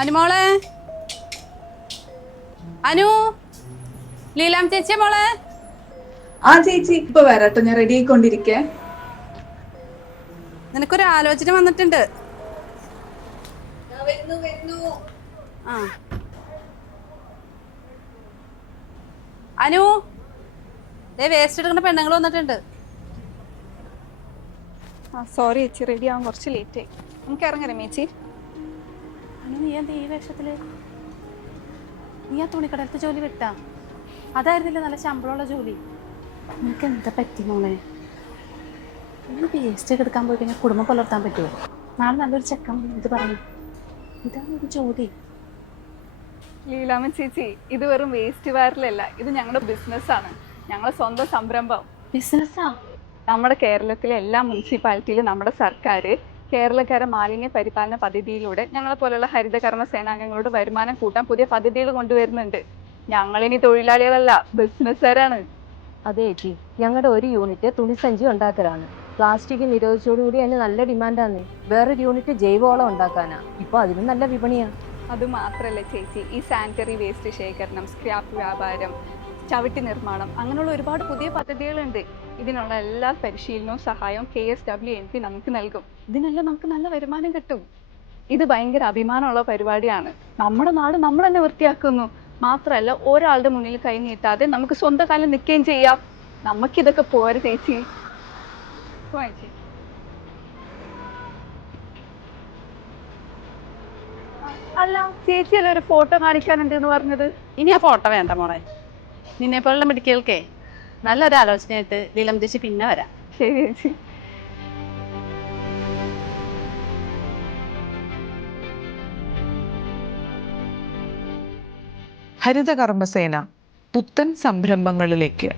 അനുമോളെ, അനു, ലീലാം ചേച്ചിയെ മോളെ. ആ ചേച്ചി ഇപ്പൊ വരാട്ടോ, ഞാൻ റെഡി ആയിക്കൊണ്ടിരിക്കേ. നിനക്കൊരു ആലോചന വന്നിട്ടുണ്ട്. ആ അനു, വേസ്റ്റ് എടുക്കുന്ന പെണ്ണുങ്ങൾ വന്നിട്ടുണ്ട്. സോറി ചേച്ചി, റെഡി ആവാൻ കുറച്ച് ലേറ്റ് ആയി. നമുക്ക് ഇറങ്ങാം രമേച്ചി. അനു, നീ എന്താ ഈ വേഷത്തില്? നീ ആ തുണിക്കടലത്തെ ജോലി വിട്ടാ? അതായിരുന്നില്ല നല്ല ശമ്പളമുള്ള ജോലി. നിനക്ക് എന്താ പറ്റി മോളെ? ഇങ്ങനെ വേസ്റ്റ് ഒക്കെ എടുക്കാൻ പോയി കഴിഞ്ഞാൽ കുടുംബം പുലർത്താൻ പറ്റുമോ? നാളെ നല്ലൊരു ചെക്കൻ ഇത് പറഞ്ഞു, ഇതാണ് ഒരു ജോലി. ലീലാമ്മ ചേച്ചി, ഇത് വെറും വേസ്റ്റ് വാരലല്ല, ഇത് ഞങ്ങളുടെ ബിസിനസ്സാണ്, ഞങ്ങളുടെ സ്വന്തം സംരംഭം. ബിസിനസ്സാ? നമ്മുടെ കേരളത്തിലെ എല്ലാ മുനിസിപ്പാലിറ്റിയിലും നമ്മുടെ സർക്കാർ കേരളക്കര മാലിന്യ പരിപാലന പദ്ധതിയിലൂടെ ഞങ്ങളെ പോലുള്ള ഹരിതകർമ്മ സേനാംഗങ്ങളുടെ വരുമാനം കൂട്ടാൻ പുതിയ പദ്ധതികൾ കൊണ്ടുവരുന്നുണ്ട്. ഞങ്ങളിനി തൊഴിലാളികളല്ല, ബിസിനസ്സുകാരാണ്. അതെ ചേച്ചി, ഞങ്ങളുടെ ഒരു യൂണിറ്റ് തുണിസഞ്ചി ഉണ്ടാക്കലാണ്. പ്ലാസ്റ്റിക് നിരോധിച്ചോടുകൂടി അതിന് നല്ല ഡിമാൻഡാണ്. വേറൊരു യൂണിറ്റ് ജൈവവളം ഉണ്ടാക്കാനാ. ഇപ്പോൾ അതിനും നല്ല വിപണിയാണ്. അത് മാത്രമല്ല ചേച്ചി, ഈ സാനിറ്ററി വേസ്റ്റ് ശേഖരണം, സ്ക്രാപ്പ് വ്യാപാരം, ചവിട്ടി നിർമ്മാണം, അങ്ങനെയുള്ള ഒരുപാട് പുതിയ പദ്ധതികളുണ്ട്. ഇതിനുള്ള എല്ലാ പരിശീലനവും സഹായവും KSWNP നമുക്ക് നൽകും. ഇതിനെല്ലാം നമുക്ക് നല്ല വരുമാനം കിട്ടും. ഇത് ഭയങ്കര അഭിമാനമുള്ള പരിപാടിയാണ്. നമ്മുടെ നാട് നമ്മൾ തന്നെ വൃത്തിയാക്കുന്നു. മാത്രമല്ല ഒരാളുടെ മുന്നിൽ കൈ നീട്ടാതെ നമുക്ക് സ്വന്തം കാലം നിൽക്കുകയും ചെയ്യാം. നമുക്കിതൊക്കെ പോരെ ചേച്ചി. ചേച്ചി അല്ല, ചേച്ചിയല്ലേ ഒരു ഫോട്ടോ കാണിക്കാനുണ്ട് എന്ന് പറഞ്ഞത്? ഇനി ആ ഫോട്ടോ വേണ്ട മോളെ. നിന്നെ പോലുള്ള മെഡിക്കൽക്കേ നല്ലൊരു ആലോചനയായിട്ട് ലീലം ചേച്ചി പിന്നെ വരാം. ശരി ചേച്ചി. ഹരിതകർമ്മസേന പുത്തൻ സംരംഭങ്ങളിലേക്ക്.